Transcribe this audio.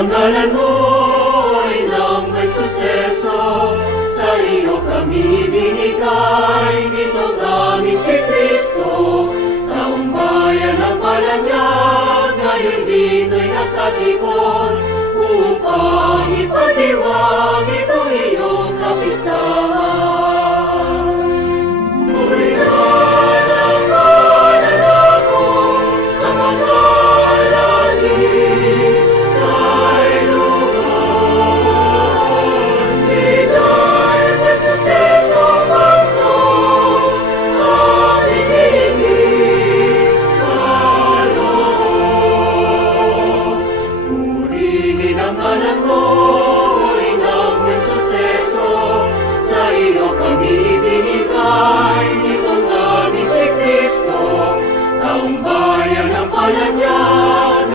Ang ngalan mo'y nang may suseso, sa iyo kami binigay, dito namin si Kristo. Taong bayan ang palanyag, ngayon dito'y nagkatipon, upang ipadiwag